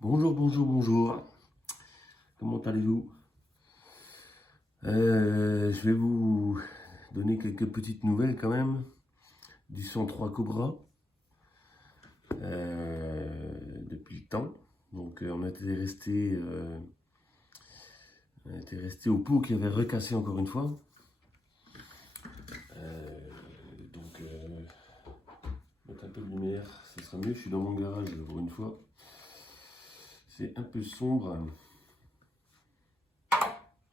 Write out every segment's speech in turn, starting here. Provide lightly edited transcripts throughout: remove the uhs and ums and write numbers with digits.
Bonjour, bonjour, bonjour. Comment allez-vous? Je vais vous donner quelques petites nouvelles quand même du 103 Cobra depuis le temps. Donc on était resté au pot qui avait recassé encore une fois. Mettre un peu de lumière, ce sera mieux. Je suis dans mon garage pour une fois. C'est un peu sombre.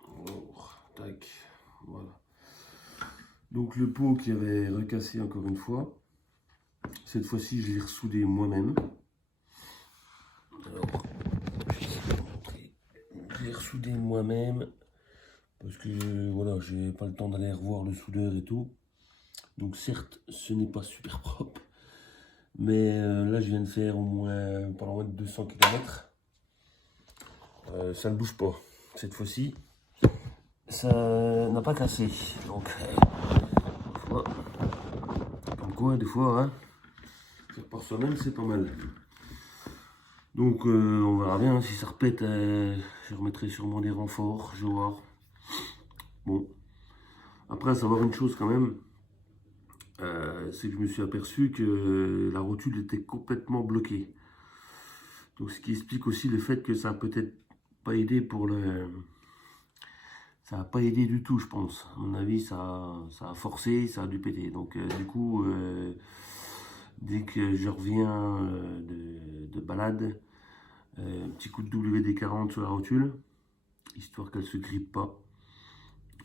Oh, tac, voilà. Donc le pot qui avait recassé encore une fois. Cette fois-ci, je l'ai ressoudé moi-même. Alors, je vais vous montrer. Je l'ai ressoudé moi-même parce que voilà, j'ai pas le temps d'aller revoir le soudeur et tout. Donc certes, ce n'est pas super propre, mais là, je viens de faire au moins pas loin de 200 km. Ça ne bouge pas. Cette fois-ci, ça n'a pas cassé. Donc, comme quoi, des fois, hein, faire par soi-même, c'est pas mal. Donc on verra bien, si ça repète, je remettrai sûrement des renforts, je vais voir. Bon, après à savoir une chose quand même, c'est que je me suis aperçu que la rotule était complètement bloquée. Donc ce qui explique aussi le fait que ça a peut-être pas aidé pour le... Ça n'a pas aidé du tout, je pense. À mon avis, ça a forcé, ça a dû péter. Donc du coup, dès que je reviens de balade, un petit coup de WD-40 sur la rotule, histoire qu'elle se grippe pas.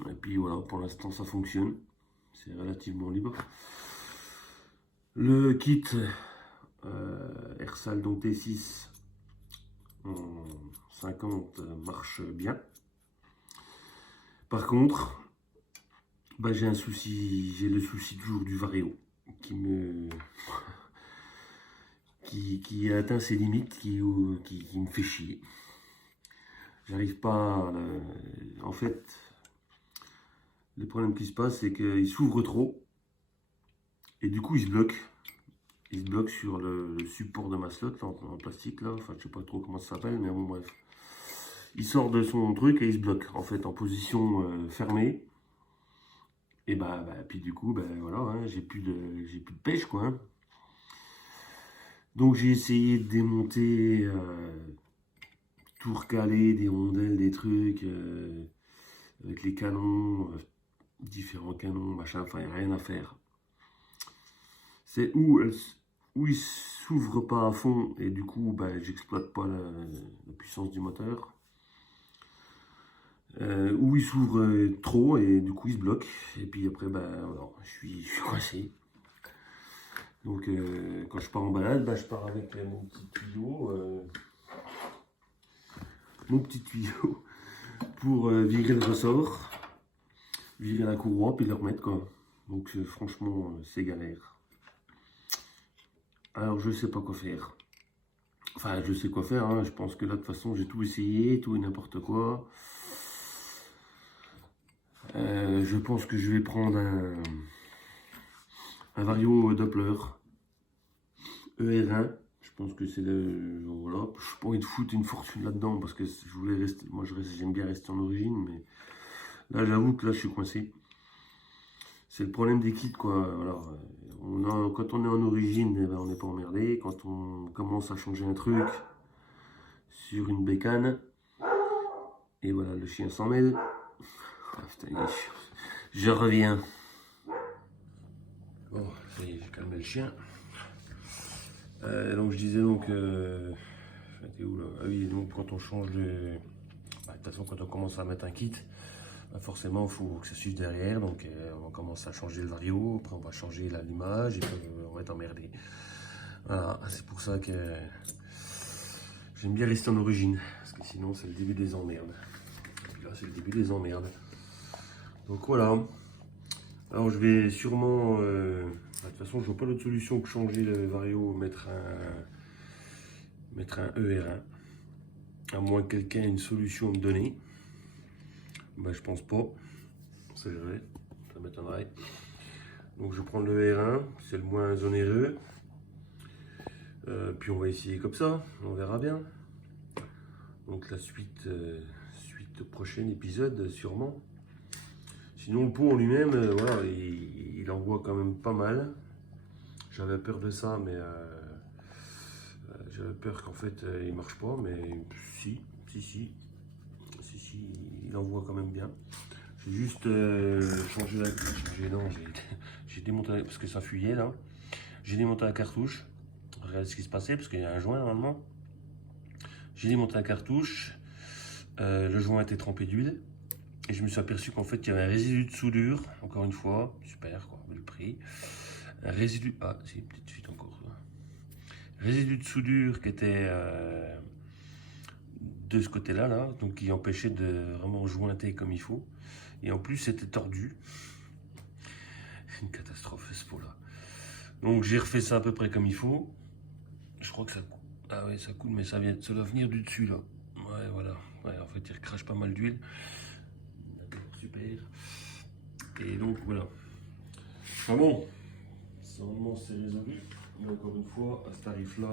Et puis voilà, pour l'instant ça fonctionne, c'est relativement libre. Le kit Aersal donc T6 en 50 marche bien. Par contre, bah, j'ai un souci, j'ai le souci toujours du Vario qui me qui a atteint ses limites, qui me fait chier. J'arrive pas à en fait, le problème qui se passe, c'est qu'il s'ouvre trop et du coup il se bloque. Il se bloque sur le support de ma slot là, en plastique là, enfin je sais pas trop comment ça s'appelle, mais bon bref. Il sort de son truc et il se bloque en fait en position fermée. Et puis du coup, voilà, hein, j'ai plus de pêche quoi, hein. Donc j'ai essayé de démonter, tout recaler, des rondelles, des trucs, avec les canons, différents canons, machin, enfin il n'y a rien à faire. C'est où il s'ouvre pas à fond et du coup j'exploite pas la puissance du moteur. Où il s'ouvre trop et du coup il se bloque. Et puis après voilà, je suis coincé. Donc quand je pars en balade, je pars avec mon petit tuyau pour virer le ressort, virer la courroie puis le remettre quoi. Donc franchement c'est galère. Alors je sais pas quoi faire. Enfin je sais quoi faire, hein. Je pense que là de toute façon j'ai tout essayé, tout et n'importe quoi. Je pense que je vais prendre un Vario Doppler ER1. Je pense que c'est le... Voilà, je n'ai pas envie de foutre une fortune là-dedans parce que je voulais rester... Moi j'aime bien rester en origine, mais là j'avoue que là je suis coincé. C'est le problème des kits quoi. Alors, quand on est en origine, on n'est pas emmerdé. Quand on commence à changer un truc sur une bécane, et voilà, le chien s'en mêle. Ah, putain, je reviens. Bon, ça y est, j'ai calmé le chien. Donc je disais donc, j'étais où là? Ah oui, donc quand on change de toute façon quand on commence à mettre un kit, forcément il faut que ça suive derrière. Donc on commence à changer le vario, après on va changer l'allumage et puis on va être emmerdé. Voilà, c'est pour ça que j'aime bien rester en origine, parce que sinon c'est le début des emmerdes. Et puis là c'est le début des emmerdes. Donc voilà. Alors je vais sûrement, de toute façon je vois pas d'autre solution que changer le vario, mettre un ER1. À moins que quelqu'un ait une solution à me donner. Je pense pas. Ça m'étonnerait. Donc je prends le ER1, c'est le moins onéreux. Puis on va essayer comme ça, on verra bien. Donc la suite, suite au prochain épisode sûrement. Sinon le pot en lui-même, voilà, il envoie quand même pas mal. J'avais peur de ça, mais j'avais peur qu'en fait il marche pas, mais si, il envoie quand même bien. J'ai juste changé j'ai démonté parce que ça fuyait là. J'ai démonté la cartouche. Regardez ce qui se passait parce qu'il y a un joint normalement. J'ai démonté la cartouche. Le joint était trempé d'huile. Et je me suis aperçu qu'en fait il y avait un résidu de soudure. Encore une fois, super quoi, le prix. Un résidu. Ah, c'est une petite fuite encore. Résidu de soudure qui était de ce côté-là, là, donc qui empêchait de vraiment jointer comme il faut. Et en plus, c'était tordu. Une catastrophe ce pot-là. Donc j'ai refait ça à peu près comme il faut. Je crois que ça coule. Ah ouais, ça coule, mais ça doit venir du dessus là. Ouais, voilà. Ouais, en fait, il recrache pas mal d'huile. Super. Et donc voilà. Enfin bon, normalement c'est résolu. Mais encore une fois, à ce tarif-là,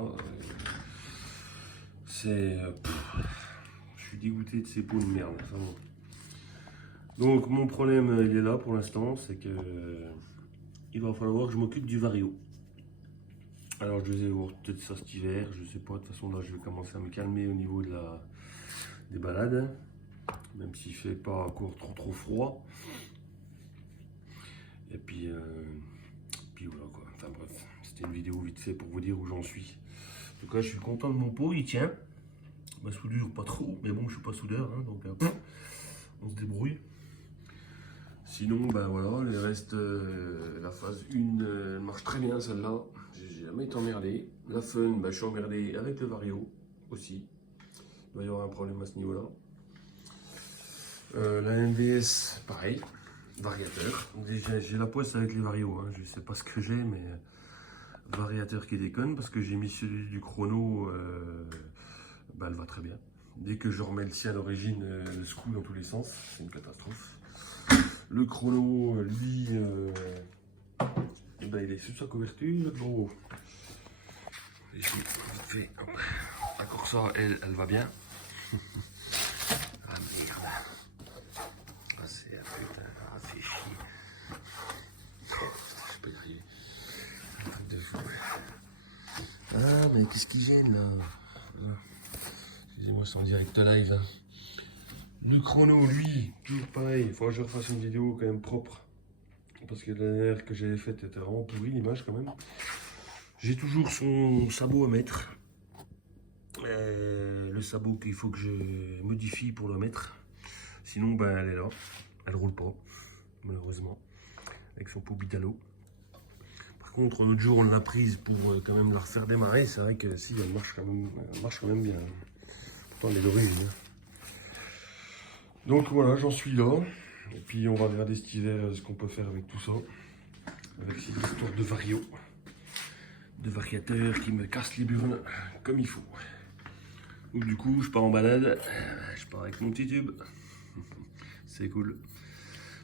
c'est. Je suis dégoûté de ces pots de merde. Enfin bon. Donc mon problème, il est là pour l'instant, c'est que il va falloir que je m'occupe du vario. Alors je vais voir peut-être ça cet hiver, je sais pas, de toute façon là je vais commencer à me calmer au niveau de des balades, même s'il fait pas encore trop froid. Et puis voilà quoi, enfin bref, c'était une vidéo vite fait pour vous dire où j'en suis. En tout cas je suis content de mon pot, il tient. Ma soudure pas trop, mais bon je suis pas soudeur, hein, donc on se débrouille. Sinon, ben voilà, le reste, la phase 1 marche très bien celle-là. J'ai jamais été emmerdé. La fun, ben, je suis emmerdé avec le vario aussi. Il doit y avoir un problème à ce niveau-là. La NVS, pareil, variateur. J'ai la poisse avec les varios, hein. Je sais pas ce que j'ai, mais variateur qui déconne parce que j'ai mis celui du chrono, ben, elle va très bien. Dès que je remets le sien à l'origine, le secoue dans tous les sens, c'est une catastrophe. Le chrono, lui, eh ben, il est sous sa couverture, gros. Ici, vite fait. D'accord, ça, elle va bien. Ah merde. Ah, c'est putain, ah, c'est chier. Je peux y arriver. Un truc de fou. Ah, mais qu'est-ce qui gêne là? Excusez-moi, c'est en direct live. Hein. Le chrono, lui, toujours pareil, il faut que je refasse une vidéo quand même propre. Parce que la dernière que j'avais faite était vraiment pourrie, l'image quand même. J'ai toujours son sabot à mettre. Le sabot qu'il faut que je modifie pour le mettre. Sinon, ben, elle est là. Elle roule pas, malheureusement. Avec son pot Bitalo. Par contre, l'autre jour, on l'a prise pour quand même la refaire démarrer. C'est vrai que si, elle marche quand même bien. Pourtant, elle est d'origine. Donc voilà, j'en suis là. Et puis on va regarder cet hiver ce qu'on peut faire avec tout ça. Avec cette histoire de vario. De variateur qui me casse les burnes comme il faut. Donc du coup, je pars en balade. Je pars avec mon petit tube. C'est cool.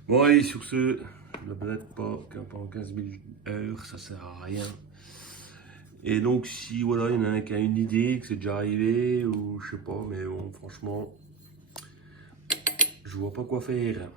Bon allez, sur ce, ne balade pas pendant 15 000 heures, ça sert à rien. Et donc si voilà, il y en a un qui a une idée, que c'est déjà arrivé, ou je sais pas, mais bon, franchement, je vois pas quoi faire.